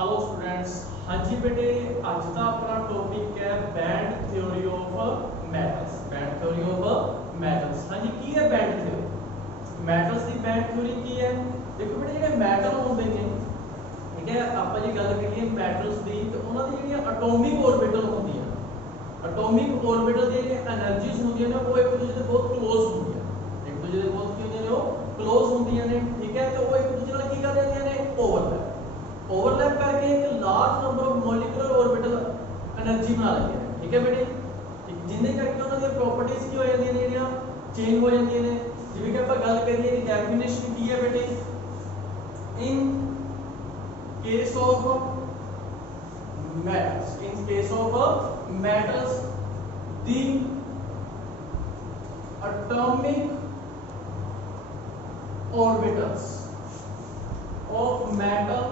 Hello students. हाँ जी बेटे, आज का अपना टॉपिक है band theory of metals. Band theory of metals. हाँ जी, की है बैंड थ्योरी मेटल्स की। बैंड थ्योरी की है, देखो बेटे ਜਿਹੜੇ ਮੈਟਲ ਹੁੰਦੇ ਨੇ, ਠੀਕ ਹੈ, ਆਪਾਂ ਜੇ ਗੱਲ ਕਰੀਏ ਮੈਟਲਸ ਦੀ ਤੇ ਉਹਨਾਂ ਦੀ ਜਿਹੜੀਆਂ ਐਟੋਮਿਕ ਆਰਬਿਟਲ ਹੁੰਦੀਆਂ, ਐਟੋਮਿਕ ਆਰਬਿਟਲ ਦੀਆਂ ਜਿਹੜੀਆਂ એનર્ਜੀਜ਼ ਹੁੰਦੀਆਂ ਨੇ ਉਹ ਇੱਕ ਦੂਜੇ ਦੇ ਬਹੁਤ ਕਲੋਜ਼ ਹੁੰਦੀਆਂ, ਇੱਕ ਦੂਜੇ ਦੇ ਬਹੁਤ ਕੀ ਹੁੰਦੀਆਂ ਨੇ, ਉਹ ਕਲੋਜ਼ ਹੁੰਦੀਆਂ ਨੇ, ਠੀਕ ਹੈ। ਤੇ ਉਹ ਇੱਕ ਦੂਜੇ ਨਾਲ ਕੀ ਕਰ ਜਾਂਦੀਆਂ ਨੇ, ओवरलैप करके एक large number of molecular orbital energy बना लेंगे, ठीक है बेटे। जिन्हें करके उन्होंने प्रॉपर्टीज की हो जाती है, ਜਿਹੜੀਆਂ चेंज हो जाती है। जिवें कि ਆਪਾਂ ਗੱਲ करिए कि डेफिनेशन की है बेटे, in case of metals, in case of metals the atomic orbitals of metal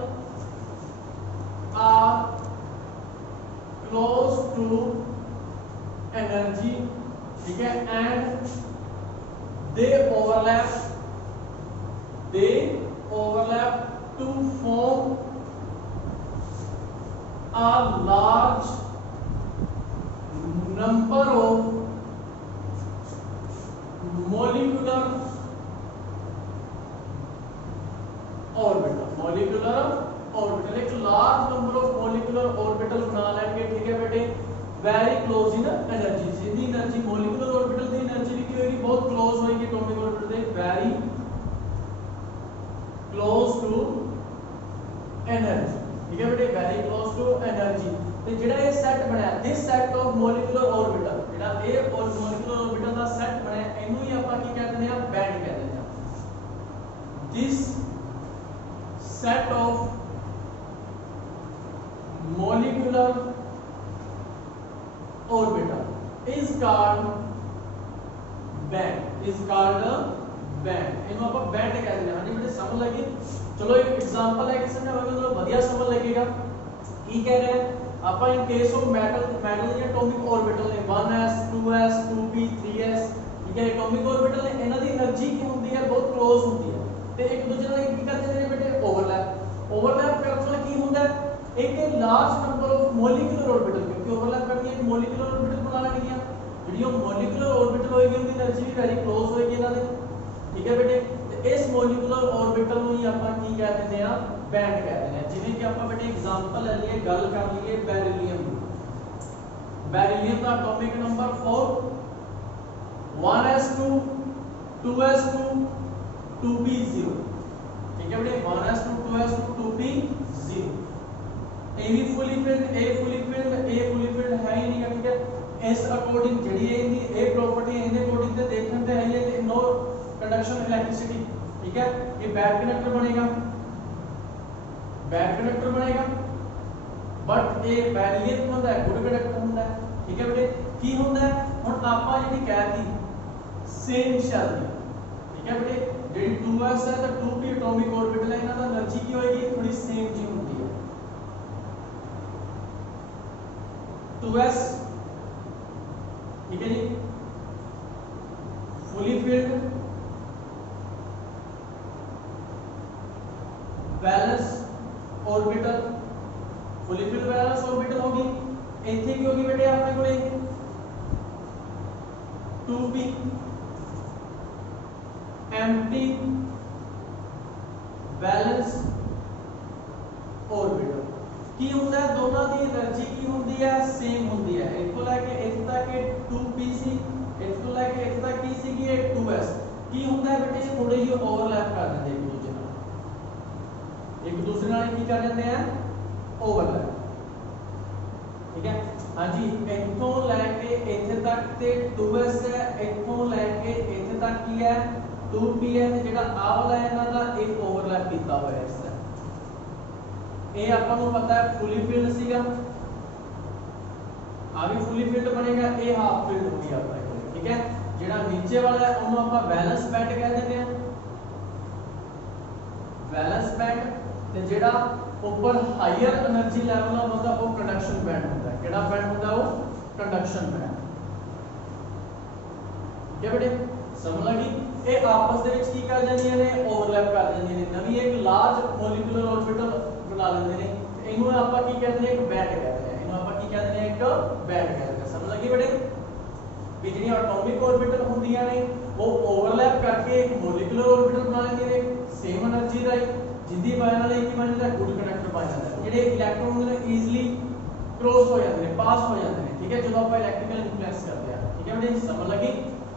are close to energy, ठीक है, and they overlap to form a large number of molecular orbital एक large number of molecular orbital बना लेंगे, ठीक है बेटे, very close in energy. जितनी energy molecular orbital की एनर्जी भी की होगी बहुत क्लोज होगी एटॉमिक ऑर्बिटल से, वेरी क्लोज टू एनर्जी, ठीक है बेटे, वेरी क्लोज टू एनर्जी। ਤੇ ਜਿਹੜਾ ਇਹ ਸੈੱਟ ਬਣਿਆ, this set of molecular orbital, ਜਿਹੜਾ ਇਹ molecular orbital ਦਾ ਸੈੱਟ ਬਣਿਆ, ਇਹਨੂੰ ਹੀ ਆਪਾਂ ਕੀ ਕਹਿੰਦੇ ਆ, ਬੈਂਡ ਕਹਿੰਦੇ ਆ। this set of molecular orbital is called band, is called band। ਇਹਨੂੰ ਆਪਾਂ ਬੈਂਡ ਕਹਿੰਦੇ ਹਾਂ। ਹਾਂਜੀ ਬੇਟੇ, ਸਮਝ ਲੱਗੀ। ਚਲੋ ਇੱਕ ਐਗਜ਼ਾਮਪਲ ਹੈ, ਕਿਸੇ ਨੇ ਹੋਵੇ ਤਾਂ ਵਧੀਆ ਸਮਝ ਲੱਗੇਗਾ। ਕੀ ਕਹਿ ਰਿਹਾ ਹੈ ਆਪਾਂ, in case of metal the atomic orbital ਨੇ 1s 2s 2p 3s, ਠੀਕ ਹੈ, ਐਟੋਮਿਕ ਆਰਬਿਟਲ ਨੇ, ਇਹਨਾਂ ਦੀ એનર્ਜੀ ਕੀ ਹੁੰਦੀ ਹੈ, ਬਹੁਤ ਕਲੋਜ਼ ਹੁੰਦੀ ਹੈ ਤੇ ਇੱਕ ਦੂਜੇ ਨਾਲ ਕੀ ਕਰਦੇ ਨੇ ਬੇਟੇ, ओवरलैप ਕਰਨ ਨਾਲ ਕੀ ਹੁੰਦਾ ਹੈ, एक large number of molecular orbital, क्योंकि ओवरलैप करनी है मॉलिक्यूलर ऑर्बिटल बना लेनी है, ਜਿਹੜੀਆਂ मॉलिक्यूलर ऑर्बिटल होएगी उनकी एनर्जी भी वेरी क्लोज होएगी ਇਹਨਾਂ ਦੇ, ठीक है बेटे। ਤੇ ਇਸ मॉलिक्यूलर ऑर्बिटल ਨੂੰ ਹੀ ਆਪਾਂ ਕੀ ਕਹਿ ਦਿੰਦੇ ਆ, ਬੈਂਡ ਕਹਿ ਦਿੰਦੇ ਆ। ਜਿਵੇਂ ਕਿ ਆਪਾਂ ਬੇਟੇ ਐਗਜ਼ਾਮਪਲ ਲੈ ਲਈਏ, ਗੱਲ ਕਰ ਲਈਏ ਬੈਰੀਲੀਅਮ ਦੀ। ਬੈਰੀਲੀਅਮ ਦਾ atomic number 4, 1s2 2s2 2p0, ठीक है बेटे, 1s2 2s2 2p0। ए भी फुली फिल्ड है ही नहीं, ठीक है। इस अकॉर्डिंग ਜਿਹੜੀ ਇਹਦੀ ਇਹ ਪ੍ਰੋਪਰਟੀ ਹੈ, ਇਹਦੇ ਅਕॉर्डिंग ਤੇ ਦੇਖਣ ਤੇ ਹੈ ਇਹ नो कंडक्शन इलेक्ट्रिसिटी, ठीक है। ये बैड कंडक्टर बनेगा, बट ये बैरिलियम ਹੁੰਦਾ ਹੈ, गुड कंडक्टर ਹੁੰਦਾ ਹੈ, ठीक है बेटे। ਕੀ ਹੁੰਦਾ ਹੈ ਹੁਣ ਆਪਾਂ ਜਿਹੜੀ ਕਹਿਤੀ ਸੇਮ ਸ਼ੈਲ ਦੀ, ठीक है बेटे, ਜਿਹੜੀ 2s ਹੈ ਤਾਂ 2p ਐਟੋਮਿਕ ਆਰਬਿਟਲ ਹੈ, ਇਹਨਾਂ ਦਾ એનર્ਜੀ ਕੀ ਹੋਏਗੀ, ਥੋੜੀ ਸੇਮ ਜੀ ਹੁੰਦੀ ਹੈ। 2s, ठीक है जी, fully filled valence orbital, fully filled valence orbital होगी। ਇੱਥੇ ਕੀ ਹੋगी बेटे अपने कोले 2p एम्प्टी बैलेंस ऑर्बिटल। ਕੀ ਹੁੰਦਾ ਹੈ, ਦੋਨਾਂ ਦੀ એનર્ਜੀ ਕੀ ਹੁੰਦੀ ਹੈ, ਸੇਮ ਹੁੰਦੀ ਹੈ। ਇੱਥੋਂ ਲੈ ਕੇ ਇੱਥੇ ਤੱਕ ਇਹ 2p ਸੀ, ਇੱਥੋਂ ਲੈ ਕੇ ਇੱਥੇ ਤੱਕ ਕੀ ਸੀਗੀ, ਇਹ 2s। ਕੀ ਹੁੰਦਾ ਹੈ ਬੇਟੇ, ਥੋੜੇ ਜਿਹੇ ਓਵਰਲੈਪ ਕਰ ਦਿੰਦੇ ਇੱਕ ਦੂਸਰੇ ਨਾਲ ਕੀ ਕਰ ਜਾਂਦੇ ਆ, ਓਵਰਲੈਪ, ठीक है। हाँ जी, ਇੱਥੋਂ ਲੈ ਕੇ ਇੱਥੇ ਤੱਕ ਤੇ 2s ਹੈ, ਇੱਥੋਂ ਲੈ ਕੇ ਇੱਥੇ ਤੱਕ ਕੀ ਹੈ, 2p ਹੈ, ਤੇ ਜਿਹੜਾ ਆਹ ਵਾਲਾ ਇਹਨਾਂ ਦਾ ਇਹ ਓਵਰਲੈਪ ਕੀਤਾ ਹੋਇਆ ਇਸ ਦਾ। ਇਹ ਆਪਾਂ ਨੂੰ ਪਤਾ ਹੈ ਫੁਲੀ ਫਿਲਡ ਸੀਗਾ, ਆ ਵੀ ਫੁਲੀ ਫਿਲਡ ਬਣੇਗਾ, ਇਹ ਹਾਫ ਫਿਲਡ ਹੋਗੀ ਆਪਣੇ ਕੋਲ, ਠੀਕ ਹੈ। ਜਿਹੜਾ ਨੀਚੇ ਵਾਲਾ ਹੈ ਉਹਨੂੰ ਆਪਾਂ ਵੈਲੈਂਸ ਬੈਂਡ ਕਹਿ ਦਿੰਦੇ ਆ, ਵੈਲੈਂਸ ਬੈਂਡ। ਤੇ ਜਿਹੜਾ ਉੱਪਰ ਹਾਇਰ એનર્ਜੀ ਲੈਵਲ ਦਾ ਹੁੰਦਾ ਉਹ ਕੰਡਕਸ਼ਨ ਬੈਂਡ ਹੁੰਦਾ ਹੈ। ਕਿਹੜਾ ਬੈਂਡ ਹੁੰਦਾ, ਉਹ ਕੰਡਕਸ਼ਨ ਬੈਂਡ, ठीक है बेटे, समझ लगी। ਇਹ ਆਪਸ ਦੇ ਵਿੱਚ ਕੀ ਕਰ ਜਾਂਦੀਆਂ ਨੇ, ਓਵਰਲੈਪ ਕਰ ਜਾਂਦੀਆਂ ਨੇ। ਨਵੀਂ ਇੱਕ ਲਾਰਜ ਮੋਲੀਕੂਲਰ ਆਰਬਿਟਲ ਬਣਾ ਲੈਂਦੇ ਨੇ। इनू आपां की कहते हैं, एक बैंड कहते हैं, इनू आपां की कहते हैं, एक बैंड कहते हैं। समझ लगी बेटे भी जिहड़ियां एटॉमिक ऑर्बिटल हुंदियां ने वो ओवरलैप करके एक मॉलिक्यूलर ऑर्बिटल बना लैंदियां ने सेम एनर्जी दा, जिंदी वजह नाल की बन जाता गुड कंडक्टर बन जाता है। जिहड़े इलेक्ट्रॉन हुंदे ने ईजिली क्रॉस हो जाते हैं, पास हो जाते हैं, ठीक है, जो आप इलेक्ट्रिकल इन्फ्लुएंस करते हैं, ठीक है बेटे, समझ लगी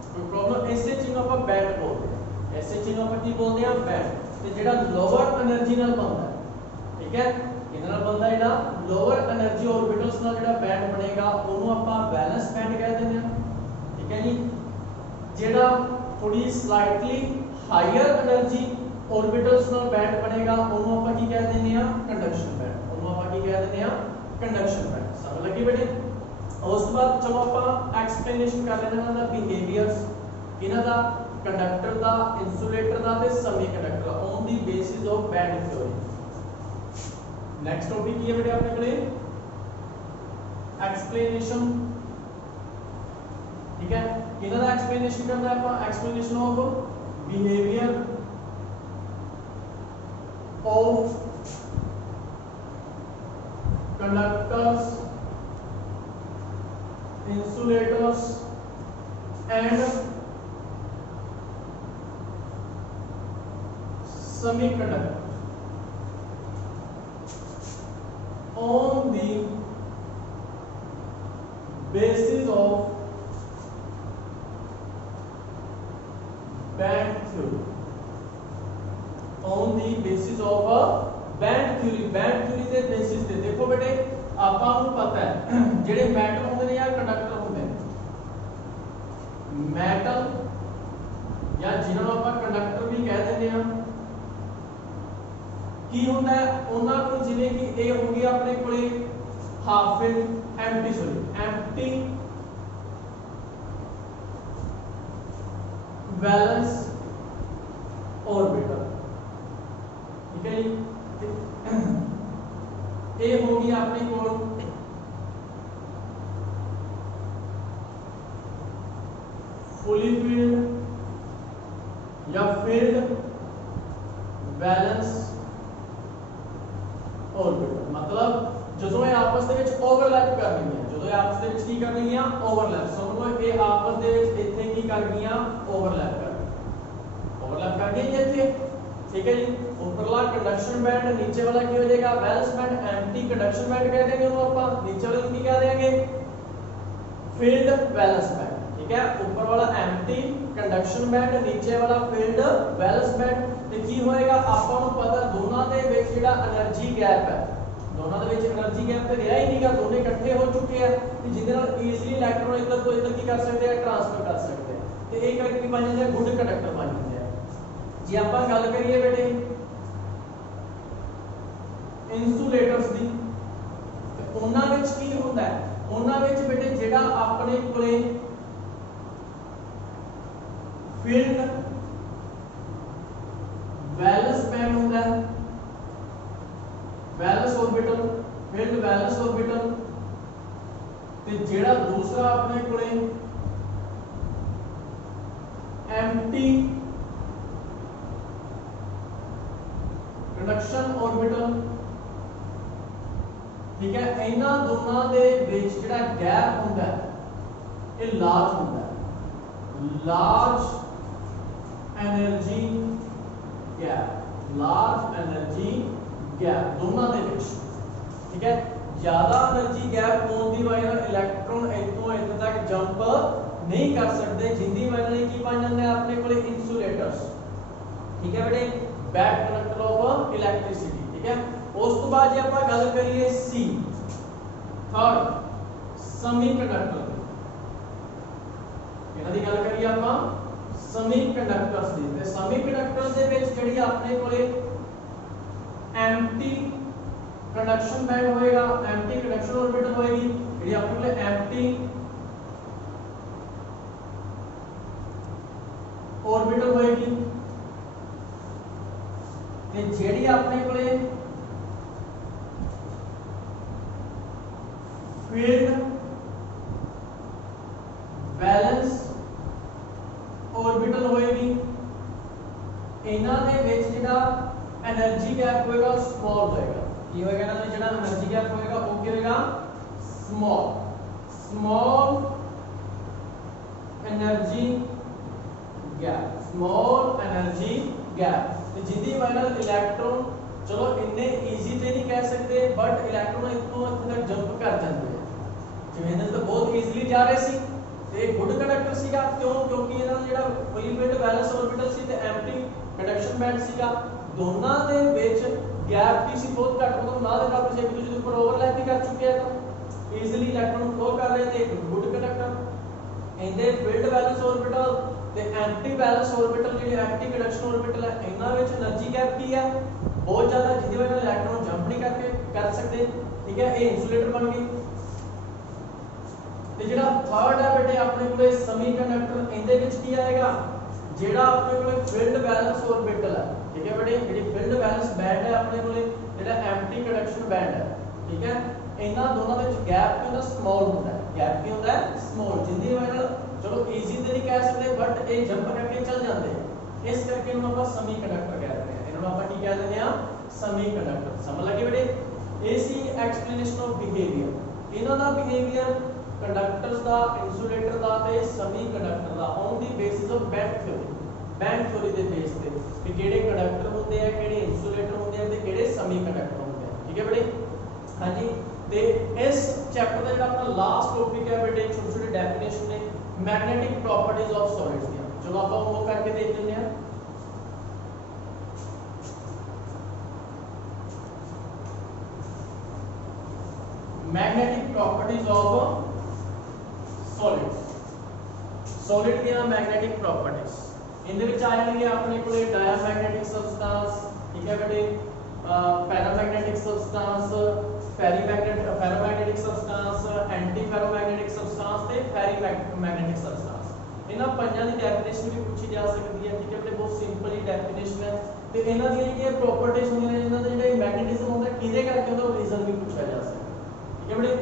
कोई प्रॉब्लम। इसे चीज आप बैंड बोलते हैं, ऐसे चीज आप की बोलते हैं बैंड। ते जेड़ा लोअर एनर्जी नाल बनदा है, ठीक है, इहदे नाल बनदा जेड़ा लोअर एनर्जी ऑर्बिटल्स नाल जेड़ा बैंड बनेगा ओनू आप वैलेंस बैंड कह दिंदे हैं, ठीक है जी। जेड़ा थोड़ी स्लाइटली हायर एनर्जी ऑर्बिटल्स नाल बैंड बनेगा ओनू आप की कह दिंदे हैं, कंडक्शन बैंड, ओनू आप की कह दिंदे हैं, कंडक्शन बैंड। समझ लगी बेटे। उस तो बाद चलो आप एक्सप्लेनेशन कर लेना इन्हां दा बिहेवियर्स, इन्हां दा कंडक्टर दा, इंसुलेटर दा ते सेमीकंडक्टर दा on the basis of band theory. Next topic की है बेटे अपने कोले एक्सप्लेनेशन, ठीक है, इन्हां दा एक्सप्लेनेशन करना है अपन, explanation of behaviour of conductors, insulators and semiconductors on the basis of band theory, on the basis of a band theory, band theory के basis पे देखो बेटे ਆਪਾਂ ਨੂੰ ਪਤਾ ਹੈ ਜਿਹੜੇ ਮੈਟਲ ਹੁੰਦੇ ਨੇ ਜਾਂ ਕੰਡਕਟਰ ਹੁੰਦੇ ਨੇ, ਮੈਟਲ ਜਾਂ ਜਿਹਨਾਂ ਨੂੰ ਆਪਾਂ ਕੰਡਕਟਰ ਵੀ ਕਹਿ ਦਿੰਦੇ ਆ, ਕੀ ਹੁੰਦਾ ਹੈ ਉਹਨਾਂ ਕੋਲ, ਜਿਵੇਂ ਕਿ ਇਹ ਹੋ ਗਿਆ ਆਪਣੇ ਕੋਲੇ half filled empty valence orbital, ठीक है जी। ये हो गया अपने को फुली फील्ड या फील्ड बैलेंस ऑर्बिटल, मतलब ਜਦੋਂ ਇਹ ਆਪਸ ਦੇ ਵਿੱਚ ਓਵਰਲੈਪ ਕਰਨਗੀਆਂ, ਜਦੋਂ ਇਹ ਆਪਸ ਦੇ ਵਿੱਚ ਕੀ ਕਰਨਗੀਆਂ, ਓਵਰਲੈਪ। ਸਮਝੋ ਇਹ ਆਪਸ ਦੇ ਵਿੱਚ ਇੱਥੇ ਕੀ ਕਰਨਗੀਆਂ, ਓਵਰਲੈਪ कर गई ਇੱਥੇ, ठीक है जी। ऊपरला कंडक्शन बैंड, नीचे वाला क्या हो जाएगा, valence band. Empty conduction band कह देंगे ਉਹਨੂੰ ਆਪਾਂ, नीचे वाले को क्या देंगे, फील्ड वैलेंस बैंड, ठीक है। ऊपर वाला एम्प्टी कंडक्शन बैंड, नीचे वाला फील्ड वैलेंस बैंड। ਤੇ ਕੀ ਹੋਏਗਾ, ਆਪਾਂ ਨੂੰ ਪਤਾ ਦੋਨਾਂ ਦੇ ਵਿੱਚ ਜਿਹੜਾ એનર્ਜੀ ਗੈਪ ਹੈ, ਦੋਨਾਂ ਦੇ ਵਿੱਚ એનર્ਜੀ ਗੈਪ ਤੇ ਰਿਹਾ ਹੀ ਨਹੀਂਗਾ, ਦੋਨੇ ਇਕੱਠੇ ਹੋ ਚੁੱਕੇ ਆ ਤੇ ਜਿਹਦੇ ਨਾਲ ਈਜ਼ੀਲੀ ਇਲੈਕਟ੍ਰੋਨ ਇੱਧਰ ਤੋਂ ਇੱਧਰ ਕੀ ਕਰ ਸਕਦੇ ਆ, ਟ੍ਰਾਂਸਫਰ ਕਰ ਸਕਦੇ ਆ, ਤੇ ਇਹ ਕਰਕੇ ਕੀ ਬਣ ਜਾਂਦੇ ਆ, ਗੁੱਡ ਕੰਡਕਟਰ ਬਣ ਜਾਂਦੇ ਆ। ਜੇ ਆਪਾਂ ਗੱਲ ਕਰੀਏ ਬੇਟੇ ਇਨਸੂਲੇਟਰਸ ਦੀ, ਤੇ ਉਹਨਾਂ ਵਿੱਚ ਕੀ ਹੁੰਦਾ ਹੈ, ਉਹਨਾਂ ਵਿੱਚ ਬੇਟੇ ਜਿਹੜਾ ਆਪਣੇ ਕੋਲੇ ਫੀਲਡ वैलेंस बैंड होता है, valence orbital, field valence orbital, ते जेड़ा दूसरा अपने कोले एम्प्टी कंडक्शन ऑर्बिटल, ठीक है। इन्हां दोनों दे विच जेड़ा गैप होता है ये लार्ज होता है, large energy gap, large energy gap दोनों दे विच, ठीक है। ज्यादा एनर्जी गैप होने की वजह नाल इलेक्ट्रॉन इतों इतने तक जंप नहीं कर सकते, जिंदी वजह नाल की बन जांदे अपने कोले इंसुलेटर्स, ठीक है बेटे, बैड कंडक्टर ऑफ इलेक्ट्रिसिटी, ठीक है। उस तो बाद जे ਆਪਾਂ ਗੱਲ करिए सी थर्ड सेमीकंडक्टर, ਇਹਨਾਂ ਦੀ ਗੱਲ करिए ਆਪਾਂ सेमीकंडक्टर्स ਦੀ, ਤੇ सेमीकंडक्टर्स ਦੇ ਵਿੱਚ ਜਿਹੜੀ ਆਪਣੇ ਕੋਲੇ एम्प्टी कंडक्शन बैंड होएगा, एम्प्टी कंडक्शन ऑर्बिटल होएगी, ਜਿਹੜੀ ਆਪਣੇ ਕੋਲੇ एम्प्टी ऑर्बिटल होएगी, ਤੇ ਜਿਹੜੀ ਆਪਣੇ ਕੋਲੇ फील्ड बैलेंस ऑर्बिटल होएगी, इन्हां दे विच जिहड़ा एनर्जी गैप होएगा स्मॉल होएगा, की होएगा ना जो एनर्जी गैप होएगा वो क्या होएगा small small energy gap small energy gap तो जिंदी वजह नाल इलेक्ट्रॉन चलो इन्ने इजी ते नहीं कह सकते बट इलेक्ट्रॉन इतों इत्थे तक जंप कर जाते हैं जिवें इन्हें तो बहुत इजीली जा रहे सी ते गुड कंडक्टर सीगा क्यों क्योंकि इन्हां दा जेड़ा फुली फिल्ड बैलेंस ऑर्बिटल सी ते एम्प्टी कंडक्शन बैंड सीगा दोनों दे विच गैप की सी बहुत घट मतलब ना दे बराबर एक दूसरे के ऊपर ओवरलैप भी कर चुके हैं तो इजीली इलेक्ट्रॉन फ्लो कर रहे थे एक गुड कंडक्टर इनदे फिल्ड बैलेंस ऑर्बिटल ते एम्प्टी बैलेंस ऑर्बिटल जेडे एम्प्टी कंडक्शन ऑर्बिटल है इनहां विच एनर्जी गैप की है बहुत ज्यादा जिसदी वजह नाल इलेक्ट्रॉन जंप नहीं करके कर सकते ठीक है ये इंसुलेटर बन गई ते जेड़ा थर्ड है बेटे अपने कोले सेमीकंडक्टर इनदे विच की आएगा जेड़ा अपने कोले फील्ड बैलेंस ऑर्बिटल है ठीक है बेटे जेडी फील्ड बैलेंस बैंड है अपने कोले जेड़ा एम्प्टी कंडक्शन बैंड है ठीक है इन्हां दोनों विच गैप की होंदा स्मॉल होंदा है गैप की होंदा है स्मॉल जिंदी वजह नाल चलो इजी ते नहीं कह सकते बट ये जंप करके चल जाते हैं इस करके इन्हों आप सेमीकंडक्टर कहते हैं इन्हों आप की कहते हैं सेमीकंडक्टर समझ लगे बेटे एसी एक्सप्लेनेशन ऑफ बिहेवियर इन्हों दा बिहेवियर कंडक्टर्स दा इंसुलेटर दा ते सेमीकंडक्टर दा on the basis of band theory they base पे कि किहड़े कंडक्टर होंदे हैं किहड़े इंसुलेटर होंदे हैं ते किहड़े सेमीकंडक्टर होंदे हैं ठीक है बेटे हां जी ते इस चैप्टर दा जेड़ा अपना लास्ट टॉपिक है बेटे छोटे छोटे डेफिनेशन ने मैग्नेटिक प्रॉपर्टीज ऑफ सॉलिड्स दी चलो आप वो करके देख लेते हैं मैग्नेटिक प्रॉपर्टीज ऑफ सॉलिड दी मैग्नेटिक प्रॉपर्टीज इनदे विच आ जाएंगे अपने कोले डायमैग्नेटिक सब्सटेंस ठीक है बेटे paramagnetic substance ferromagnetic substance anti ferromagnetic substance ते फेरीमैग्नेटिक सब्सटेंस इन्हां पंजां दी डेफिनेशन भी पूछी जा सकती है ठीक है बेटे बहुत सिंपल ही डेफिनेशन है ते इन्हां दी जेहड़ी प्रॉपर्टीज होंदियां ने इन्हां दा जेहड़ा मैग्नेटिज्म होंदा किदे करके होंदा वो रीजन भी पूछा जा सकता है ठीक है बेटे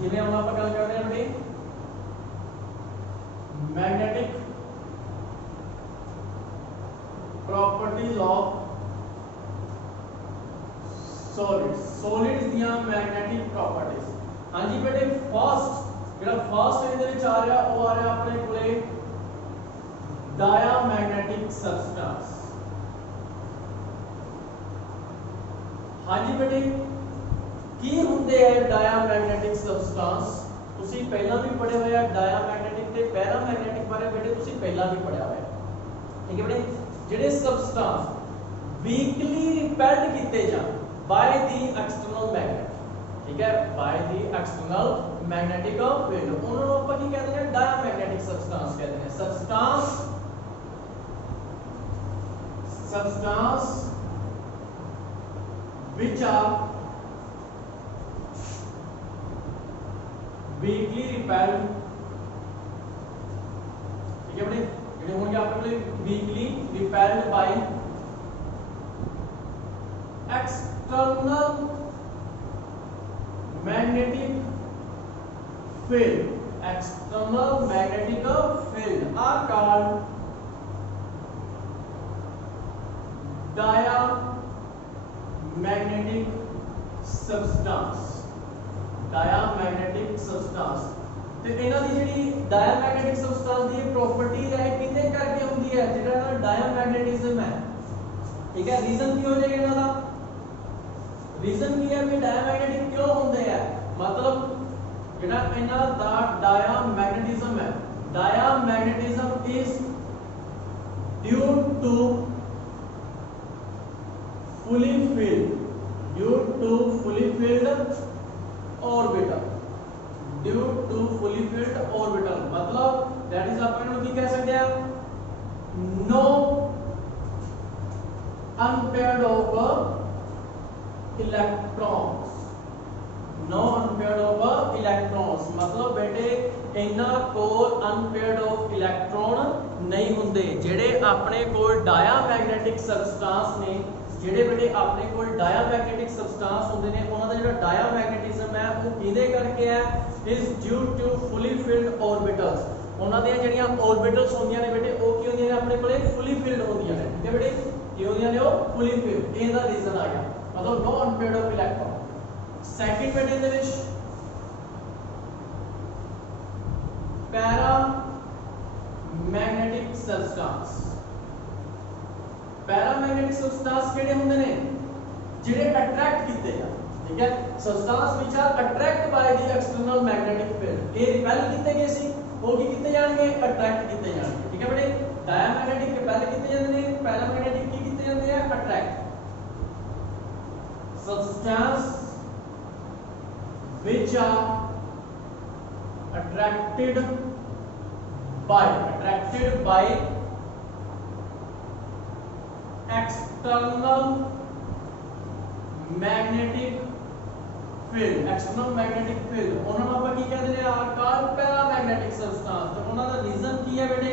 जिवें हम आप गल कर रहे हैं बेटे मैग्नेटिक प्रॉपर्टीज ऑफ सॉलिड्स दियां मैग्नेटिक प्रॉपर्टीज हां जी बेटे फर्स्ट जेड़ा फर्स्ट इहदे विच आ रहा वो आ रहा अपने कोले डायमैग्नेटिक सब्सटेंस हां जी बेटे की हुंदे है डायमैग्नेटिक सब्सटेंस ਤੁਸੀਂ ਪਹਿਲਾਂ ਵੀ ਪੜ੍ਹਿਆ ਹੋਇਆ ਡਾਇਆਮੈਗਨੈਟਿਕ ਤੇ ਪੈਰਾਮੈਗਨੈਟਿਕ ਬਾਰੇ ਬੇਟੇ ਤੁਸੀਂ ਪਹਿਲਾਂ ਵੀ ਪੜ੍ਹਿਆ ਹੋਇਆ ਠੀਕ ਹੈ ਬੇਟੇ ਜਿਹੜੇ ਸਬਸਟੈਂਸ ਵੀਕਲੀ ਰਿਪੈਲਡ ਕੀਤੇ ਜਾਣ ਬਾਈ ਦੀ ਐਕਸਟਰਨਲ ਮੈਗਨੇਟ ਠੀਕ ਹੈ ਬਾਈ ਦੀ ਐਕਸਟਰਨਲ ਮੈਗਨੈਟਿਕ ਫੀਲਡ ਉਹਨਾਂ ਨੂੰ ਆਪਾਂ ਕੀ ਕਹਿੰਦੇ ਨੇ ਡਾਇਆਮੈਗਨੈਟਿਕ ਸਬਸਟੈਂਸ ਕਹਿੰਦੇ ਨੇ substance which are weakly repelled ठीक है बेटे ये होंगे आपके लिए weakly repelled by external magnetic field are called diamagnetic substance ਤੇ ਇਹਨਾਂ ਦੀ ਜਿਹੜੀ ਡਾਇਆਮੈਗਨੈਟਿਕ ਸਬਸਟੈਂਸ ਦੀ ਪ੍ਰੋਪਰਟੀ ਹੈ ਕਿਹਦੇ ਕਰਕੇ ਹੁੰਦੀ ਹੈ ਜਿਹੜਾ ਨਾ ਡਾਇਆਮੈਗਨੈਟਿਜ਼ਮ ਹੈ ਠੀਕ ਹੈ ਰੀਜ਼ਨ ਕੀ ਹੋ ਜਾਏਗਾ ਇਹਨਾਂ ਦਾ ਰੀਜ਼ਨ ਕੀ ਹੈ ਵੀ ਡਾਇਆਮੈਗਨੈਟਿਕ ਕਿਉਂ ਹੁੰਦੇ ਆ ਮਤਲਬ ਜਿਹੜਾ ਇਹਨਾਂ ਦਾ ਡਾਇਆਮੈਗਨੈਟਿਜ਼ਮ ਹੈ diamagnetism is due to fully filled orbital मतलब that is अपन लोग क्या कह सकते हैं no unpaired of electrons मतलब बेटे इन्ना कोल unpaired of electron नहीं होंगे जेड़े अपने कोल डायमैग्नेटिक सब्सटेंस ने ਜਿਹੜੇ ਬੇਟੇ ਆਪਣੇ ਕੋਲ ਡਾਇਆਮੈਗਨੈਟਿਕ ਸਬਸਟੈਂਸ ਹੁੰਦੇ ਨੇ ਉਹਨਾਂ ਦਾ ਜਿਹੜਾ ਡਾਇਆਮੈਗਨੈਟਿਜ਼ਮ ਹੈ ਉਹ ਕਿਹਦੇ ਕਰਕੇ ਹੈ ਇਸ ਡਿਊ ਟੂ ਫੁਲੀ ਫਿਲਡ ਔਰਬਿਟਲਸ ਉਹਨਾਂ ਦੀਆਂ ਜਿਹੜੀਆਂ ਔਰਬਿਟਲਸ ਹੁੰਦੀਆਂ ਨੇ ਬੇਟੇ ਉਹ ਕੀ ਹੁੰਦੀਆਂ ਨੇ ਆਪਣੇ ਕੋਲੇ ਫੁਲੀ ਫਿਲਡ ਹੁੰਦੀਆਂ ਨੇ ਠੀਕ ਹੈ ਬੇਟੇ ਕੀ ਹੁੰਦੀਆਂ ਨੇ ਉਹ ਫੁਲੀ ਫਿਲਡ ਇਹਦਾ ਰੀਜ਼ਨ ਆ ਗਿਆ मतलब no unpaired of electron. Second बेटे दे विच paramagnetic substance. Paramagnetic substance केड़े हुंदे ने जिहड़े अट्रैक्ट कीते जा, ठीक है, substance which are attract by the external magnetic field. ये रिपेल कीते गए सी, वो की कीते जाणगे, अट्रैक्ट कीते जाणगे, ठीक है बेटे। डायमैग्नेटिक रिपेल कीते जांदे ने, पैरामैग्नेटिक की कीते जांदे हैं, attract. Substance which are attracted by external magnetic field, external magnetic field ਉਹਨਾਂ ਨੂੰ ਆਪਾਂ ਕੀ ਕਹਿੰਦੇ ਨੇ, ਆਰ ਕਾਲ ਪੈਰਾਮੈਗਨੈਟਿਕ ਸਬਸਟੈਂਸ। ਤੇ ਉਹਨਾਂ ਦਾ ਰੀਜ਼ਨ ਕੀ ਹੈ ਬੇਟੇ,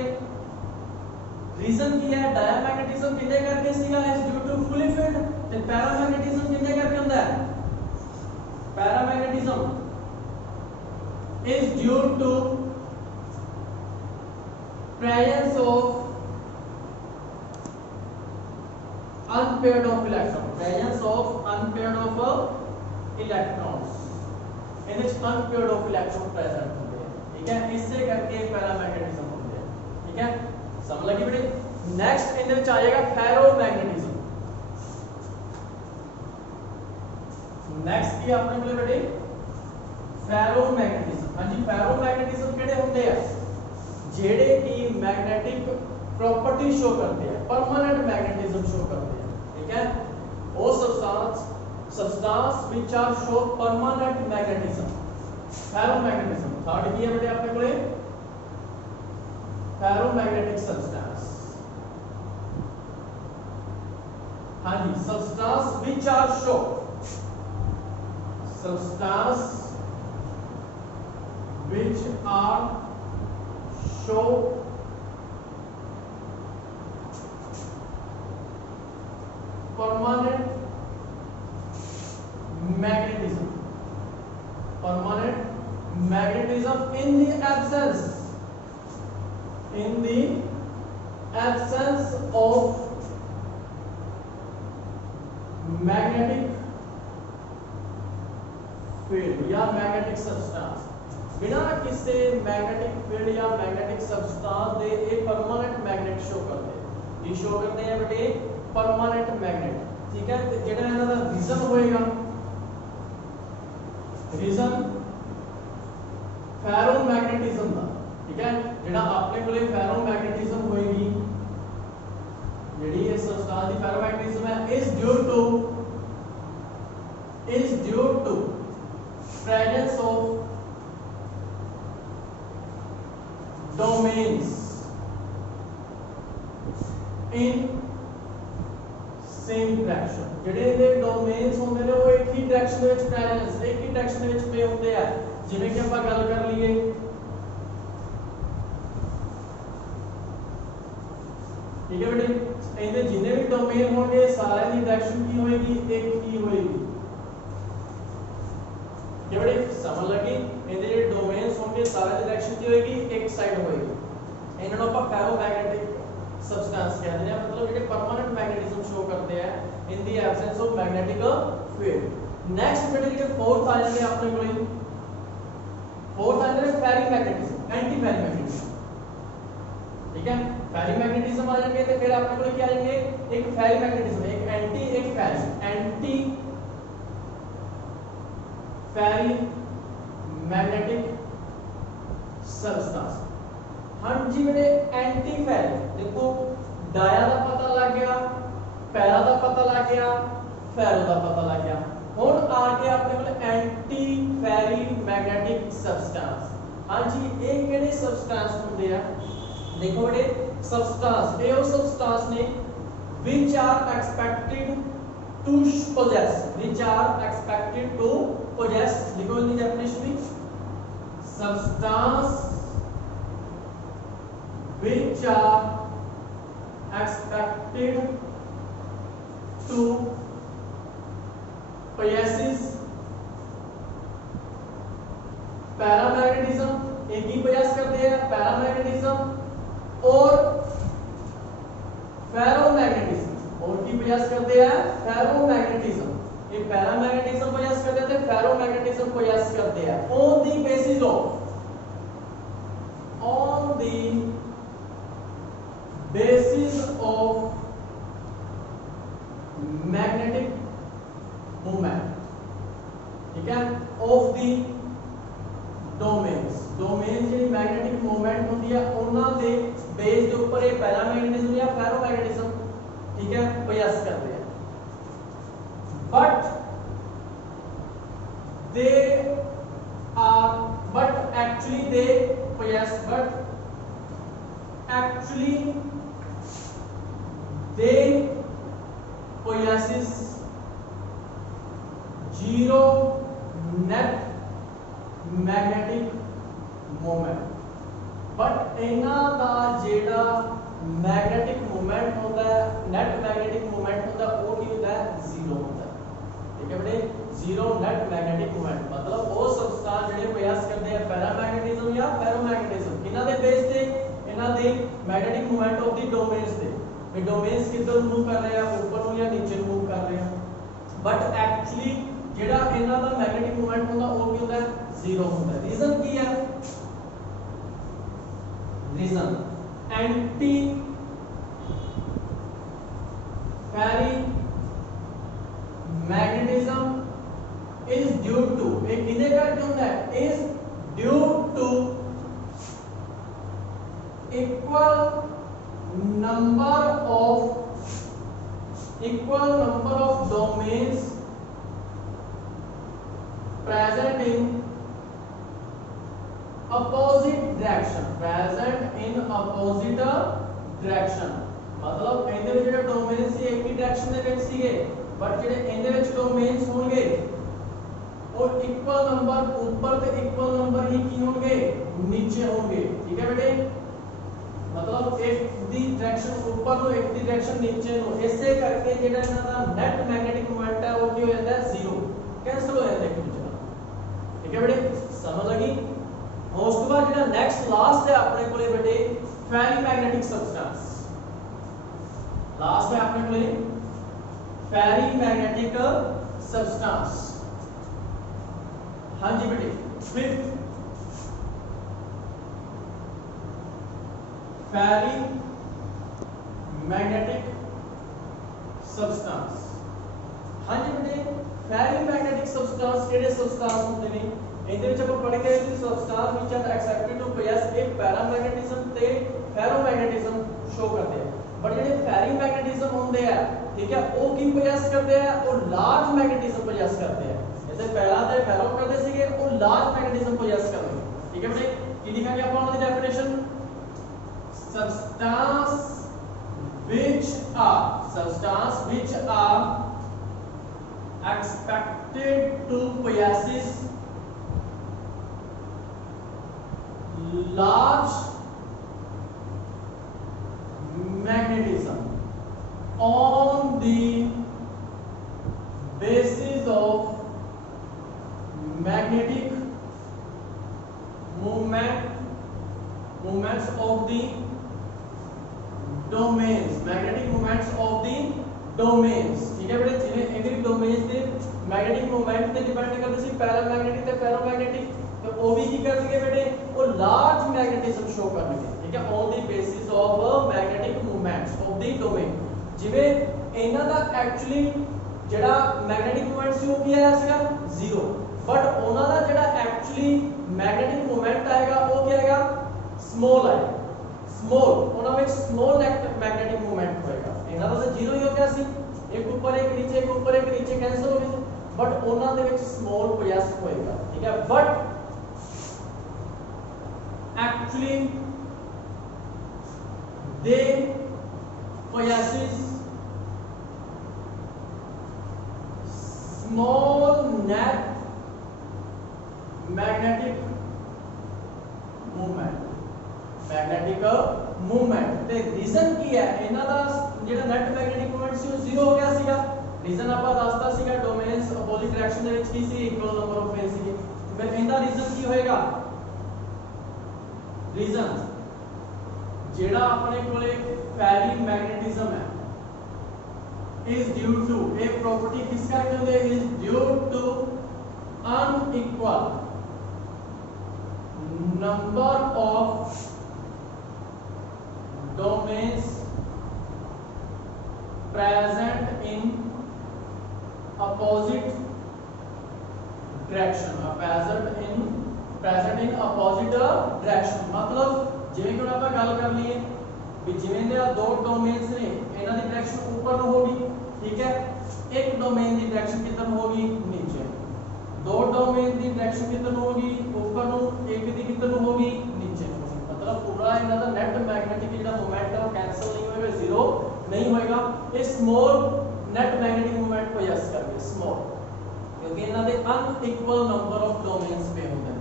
ਰੀਜ਼ਨ ਕੀ ਹੈ, ਡਾਇਮੈਗਨੈਟਿਜ਼ਮ ਕਿੰਨੇ ਕਰਕੇ ਸੀਗਾ, ਇਸ ਡਿਊ ਟੂ ਫੁਲੀ ਫੀਲਡ। ਤੇ ਪੈਰਾਮੈਗਨੈਟਿਜ਼ਮ ਕਿੰਨੇ ਕਰਕੇ ਹੁੰਦਾ ਹੈ, paramagnetism is due to presence of unpaired of electron, presence of unpaired of electrons, in which unpaired of electron present होते हैं, ठीक है। इससे करके पैरामैग्नेटिज्म होते हैं, ठीक है, समझ लगी बेटे। नेक्स्ट इनमें आएगा फेरोमैग्नेटिज्म। नेक्स्ट की आपने बोले बेटे फेरोमैग्नेटिज्म। हां जी, फेरोमैग्नेटिज्म केड़े होंदे आ जेड़े की मैग्नेटिक प्रॉपर्टी शो करते हैं, परमानेंट मैग्नेटिज्म शो करते हैं, ठीक है। वो substance which are show permanent magnetism, ferromagnetism. Third की है बेटे आपने बोले फेरोमैग्नेटिक सबस्टेंस। हां जी, substance which are show, substance which are show permanent magnetism in the absence of magnetic field या मैग्नेटिक सबस्टेंस। बिना किसी मैग्नेटिक फील्ड या मैग्नेटिक सबस्टेंस दे एक परमानेंट मैग्नेट शो करते हैं। ये शो करते हैं बेटे परमानेंट मैग्नेट, ठीक है। तो जेड़ा इनका रीजन होएगा, रीजन फेरोमैग्नेटिज्म दा, ठीक है। जेड़ा आपने बोले फेरोमैग्नेटिज्म होएगी, जेड़ी ये सबस्टेंस दी फेरोमैग्नेटिज्म है, is due to presence of domains in same direction। ਜਿਹੜੇ ਦੇ ਡੋਮੇਨਸ ਹੁੰਦੇ ਨੇ ਉਹ ਇੱਕ ਹੀ ਡਾਇਰੈਕਸ਼ਨ ਦੇ ਵਿੱਚ ਪ੍ਰੈਜ਼ੈਂਸ, ਇੱਕ ਹੀ ਡਾਇਰੈਕਸ਼ਨ ਦੇ ਵਿੱਚ ਪੇ ਹੁੰਦੇ ਆ। ਜਿਵੇਂ ਕਿ ਆਪਾਂ ਗੱਲ ਕਰ ਲਈਏ, ਠੀਕ ਹੈ ਬੇਟੇ, ਇਹਦੇ ਜਿੰਨੇ ਵੀ ਡੋਮੇਨ ਹੋਣਗੇ ਸਾਰਿਆਂ ਦੀ ਡਾਇਰੈਕਸ਼ਨ ਕੀ ਹੋਏਗੀ, ਇੱਕ ਹੀ ਹੋਏਗੀ। ये बड़े समझ लगी, ਇਹਦੇ ਜਿਹੜੇ ਡੋਮੇਨਸ ਹੋਣਗੇ ਸਾਰਾ ਡਾਇਰੈਕਸ਼ਨ ਕੀ ਹੋਏਗੀ, ਇੱਕ ਸਾਈਡ ਹੋਏਗੀ। ਇਹਨਾਂ ਨੂੰ ਆਪਾਂ ਫੈਰੋਮੈਗਨੈਟਿਕ ਸਬਸਟੈਂਸ ਕਹਿੰਦੇ ਆ, मतलब ਜਿਹੜੇ परमानेंट मैग्नेटिज्म शो करते हैं in the absence of magnetic field. Next बेटे ਜਿਹੜੇ फोर्थ आ जाएंगे अपने कोले, फोर्थ आ जाएगा फेरीमैग्नेटिज्म, एंटी फेरीमैग्नेटिज्म, ठीक है। फेरीमैग्नेटिज्म आ जाएंगे तो फिर अपने कोले क्या आ जाएंगे, एक फेरीमैग्नेटिज्म, एक एंटी, एक फेरी, एंटी फेरी मैग्नेटिक सबस्टेंस। हाँ जी बेटे, एंटी फेरी देखो, डाया का पता लग गया, पैरा का पता लग गया, फेरो का पता लग गया। हुण आ गया अपने कोल एंटी फेरी मैग्नेटिक सबस्टेंस। हाँ जी, ये किहड़े सबस्टेंस हुंदे आ, देखो बेटे सबस्टेंस, ये वो सबस्टेंस ने which are expected to possess, लिखो इनकी डेफिनेशन भी, substance which are expected to possesses paramagnetism, एक ही प्रयास करते हैं पैरामैग्नेटिज्म और फेरोमैग्नेटिज्म, और की प्रयास करते हैं फेरोमैग्नेटिज्म। ये पैरामैग्नेटिज्म पोजेस करते हैं, फेरोमैग्नेटिज्म पोजेस करते हैं on the basis of magnetic movement, ठीक है, ऑफ द डोमेन्स जी मैग्नेटिक मूवमेंट होती है उन्हां दे बेस के ऊपर ये पैरामैग्नेटिज्म या फेरोमैग्नेटिज्म, ठीक है, पोजेस करते हैं। But actually they possess zero net magnetic moment, but इन्हां दा जेड़ा मैग्नेटिक मूवमेंट होता है, नेट मैग्नेटिक मूवमेंट होता है, वो की होता है जीरो होता है, ठीक है बेटे, जीरो नेट मैग्नेटिक मूवमेंट मतलब वो सबस्टांस जेडे प्रयास करते हैं पैरामैग्नेटिज्म या फेरोमैग्नेटिज्म इन्हां दे बेस ते इन्हां दे magnetic movement of the domains ते ये डोमेन्स किधर मूव कर रहे हैं, ऊपर ਨੂੰ या नीचे मूव कर रहे हैं, बट एक्चुअली जेड़ा इन्हां दा मैग्नेटिक मूवमेंट होता वो की होता है जीरो होता है। रीजन की है, reason anti ferrimagnetism is due to एक किधे करके होता है is due to equal number of domains present in opposite direction मतलब ਇਹਦੇ ਵਿੱਚ ਜਿਹੜੇ ਡੋਮੇਨ ਸੀ ਇੱਕ ਹੀ ਡਾਇਰੈਕਸ਼ਨ ਦੇ ਵਿੱਚ ਸੀਗੇ, ਬਟ ਜਿਹੜੇ ਇਹਦੇ ਵਿੱਚ ਡੋਮੇਨਸ ਹੋਣਗੇ और इक्वल नंबर ऊपर ते इक्वल नंबर ही की होंगे नीचे होंगे, ठीक है बेटे, मतलब एक दी डायरेक्शन ऊपर नो एक दी डायरेक्शन नीचे नो, ऐसे करके जेड़ा इना दा नेट मैग्नेटिक मोमेंट है वो की हो जाता है जीरो, कैंसिल हो जाता है एक दूसरे नाल, ठीक है बेटे, समझ लगी। और उसके बाद जेड़ा नेक्स्ट लास्ट है अपने कोले बेटे फेरीमैग्नेटिक सब्सटेंस, लास्ट है अपने कोले फेरीमैग्नेटिक सब्सटेंस। हाँ जी बेटे, फिफ्थ फेरीमैग्नेटिक सब्सटेंस। हाँ जी बेटे, फेरीमैग्नेटिक सब्सटेंस केड़े सब्सटेंस होंदे ने, इहदे विच आपां पढ़ के कि substance which are accepted to possess a paramagnetism ते फेरोमैग्नेटिज्म शो करते हैं, बट जेडे फेरीमैग्नेटिज्म होंदे आ, ठीक है, वो की पोजेस करते हैं, वो लार्ज मैग्नेटिज्म पोजेस करते हैं, जैसे पहला ते फेरो करते सीगे वो लार्ज मैग्नेटिज्म पोजेस करते हैं, ठीक है बेटे, की लिखांगे अपन उनकी definition substance which are expected to possess large magnetism on the basis of magnetic movements of the domains, magnetic movements of the domains, ठीक है बेटे, जिन्हें इनके डोमेन्स के मैग्नेटिक मूवमेंट पे डिपेंड करते सी पैरामैग्नेटिक ते फेरोमैग्नेटिक, तो वो भी की करनगे बेटे, वो लार्ज मैग्नेटिज्म शो करनगे, ठीक है, on the basis of magnetic movements of the domain. जिवें इन्हां दा एक्चुअली जेड़ा मैग्नेटिक मूवमेंट सी वो की आया सीगा जीरो, बट उन्हां दा जेड़ा एक्चुअली मैग्नेटिक मूवमेंट आएगा वो क्या आएगा स्मॉल आएगा, स्मॉल उन्हां विच स्मॉल मैग्नेटिक मूवमेंट होएगा, इन्हां दा जीरो ही हो गया सी, एक ऊपर एक नीचे कैंसिल हो गए, बट उन्हां दे विच स्मॉल पोजेस होएगा, ठीक है, but actually they possesses small net magnetic movement ਤੇ ਰੀਜ਼ਨ ਕੀ ਹੈ ਇਹਨਾਂ ਦਾ ਜਿਹੜਾ ਨੈਟ ਮੈਗਨੈਟਿਕ ਮੂਵਮੈਂਟ ਸੀ ਉਹ ਜ਼ੀਰੋ ਹੋ ਗਿਆ ਸੀਗਾ, ਰੀਜ਼ਨ ਆਪਾਂ ਦੱਸਤਾ ਸੀਗਾ ਡੋਮੇਨਸ ਅਪੋਜ਼ਿਟ ਡਾਇਰੈਕਸ਼ਨ ਦੇ ਵਿੱਚ ਕੀ ਸੀ ਇਕੁਅਲ ਨੰਬਰ ਆਫ ਫੇਜ਼ ਸੀ, ਫਿਰ ਇਹਦਾ ਰੀਜ਼ਨ ਕੀ ਹੋਏਗਾ, ਰੀਜ਼ਨ ਜਿਹੜਾ ਆਪਣੇ ਕੋਲੇ फेरीमैग्नेटिज्म है, is due to a property किस करके होती है is due to unequal number of domains present in opposite direction present in opposite direction मतलब ਜਿਵੇਂ ਕਿ ਆਪਾਂ ਗੱਲ ਕਰ ਲਈਏ ਵੀ ਜਿਵੇਂ ਦੇ ਆ ਦੋ ਡੋਮੇਨਸ ਨੇ ਇਹਨਾਂ ਦੀ ਡਾਇਰੈਕਸ਼ਨ ਉੱਪਰ ਨੂੰ ਹੋਗੀ ਠੀਕ ਹੈ ਇੱਕ ਡੋਮੇਨ ਦੀ ਡਾਇਰੈਕਸ਼ਨ ਕਿੱਧਰ ਨੂੰ ਹੋਗੀ ਨੀਚੇ दो डोमेन की डायरेक्शन किधर होगी ऊपर नु एक दी किधर नु होगी नीचे मतलब पूरा इनका दा नेट मैग्नेटिक जेड़ा मोमेंट है वो कैंसिल नहीं होएगा जीरो नहीं होएगा ये small net magnetic moment possess करके स्मॉल क्योंकि इनका दे अनइक्वल नंबर ऑफ डोमेन्स पे होंगे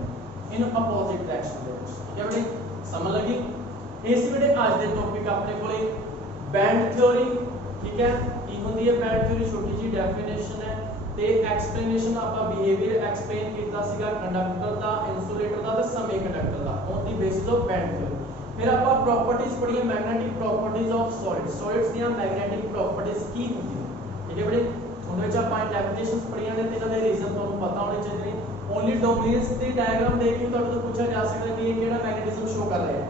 इन अपोजिट डायरेक्शन दे ठीक है बेटे समझ लगी इस बेटे आज दे टॉपिक अपने कोले बैंड थ्योरी ठीक है की होंदी है बैंड थ्योरी छोटी जी डेफिनेशन है ਤੇ ਐਕਸਪਲੇਨੇਸ਼ਨ ਆਪਾਂ ਬਿਹੇਵੀਅਰ ਐਕਸਪਲੇਨ ਕੀਤਾ ਸੀਗਾ ਕੰਡਕਟਰ ਦਾ ਇਨਸੂਲੇਟਰ ਦਾ ਤੇ semiconductor the on the basis of band theory ਫਿਰ ਆਪਾਂ ਪ੍ਰੋਪਰਟੀਜ਼ ਪੜ੍ਹੀਆਂ ਮੈਗਨੈਟਿਕ ਪ੍ਰੋਪਰਟੀਜ਼ ਆਫ ਸੋਲਿਡਸ ਦੀਆਂ ਮੈਗਨੈਟਿਕ ਪ੍ਰੋਪਰਟੀਜ਼ ਕੀ ਹੁੰਦੀਆਂ ਠੀਕ ਹੈ ਬੜੇ ਉਹਦੇ ਵਿੱਚ ਆਪਾਂ ਡੈਫੀਨੇਸ਼ਨਸ ਪੜ੍ਹੀਆਂ ਨੇ ਤੇ ਇਹਨਾਂ ਦੇ ਰੀਜ਼ਨ ਤੁਹਾਨੂੰ ਪਤਾ ਹੋਣੇ ਚਾਹੀਦੇ ਨੇ ਓਨਲੀ ਡੋਮੇਨਸ ਦੀ ਡਾਇਗਰਾਮ ਦੇਖ ਕੇ ਤੁਹਾਨੂੰ ਪੁੱਛਿਆ ਜਾ ਸਕਦਾ ਕਿ ਇਹ ਕਿਹੜਾ ਮੈਗਨੇਟਿਜ਼ਮ ਸ਼ੋ ਕਰ ਰਿਹਾ ਹੈ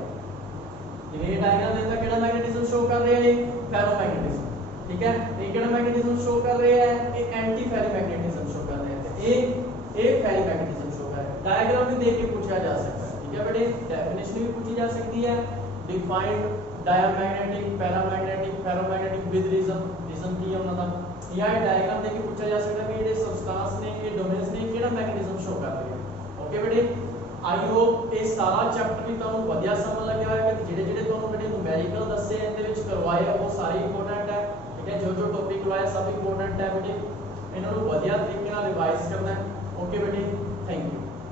ਜਿਵੇਂ ਇਹ ਡਾਇਗਰਾਮ ਦੇਖ ਤਾਂ ਕਿਹੜਾ ਮੈਗਨੇਟਿਜ਼ਮ ਸ਼ੋ ਕਰ ਰਿਹਾ ਹੈ ਫੈਰੋਮੈਗਨੇਟਿਜ਼ਮ ठीक है ये केड़ा मैग्नेटिज्म शो कर रहे हैं ये एंटी फेरोमैग्नेटिज्म शो कर रहे हैं ये फेरोमैग्नेटिज्म शो कर रहा है डायग्राम भी देख के पूछा जा सकता है ठीक है बेटे डेफिनेशन भी पूछी जा सकती है defined diamagnetic paramagnetic ferromagnetic with reason की है उनका या ये डायग्राम देख के पूछा जा सकता है कि ये सब्सटेंस ने ये डोमेन्स ने केड़ा मैग्नेटिज्म शो कर रहे हैं ओके बेटे आई होप ये सारा चैप्टर भी ਤੁਹਾਨੂੰ ਵਧੀਆ ਸਮਝ ਲੱਗਿਆ ਹੋਵੇਗਾ ਕਿ ਜਿਹੜੇ ਤੁਹਾਨੂੰ ਜਿਹੜੇ ਨੂਮੈਰੀਕਲ ਦੱਸੇ ਇਹਦੇ ਵਿੱਚ ਕਰਵਾਏ ਉਹ ਸਾਰੇ ਇੰਪੋਰਟੈਂਟ ਹੈ जो जो टॉपिक करवाया सब इंपोर्टेंट है बेटे इन्होंने बढ़िया तरीके रिवाइज करना है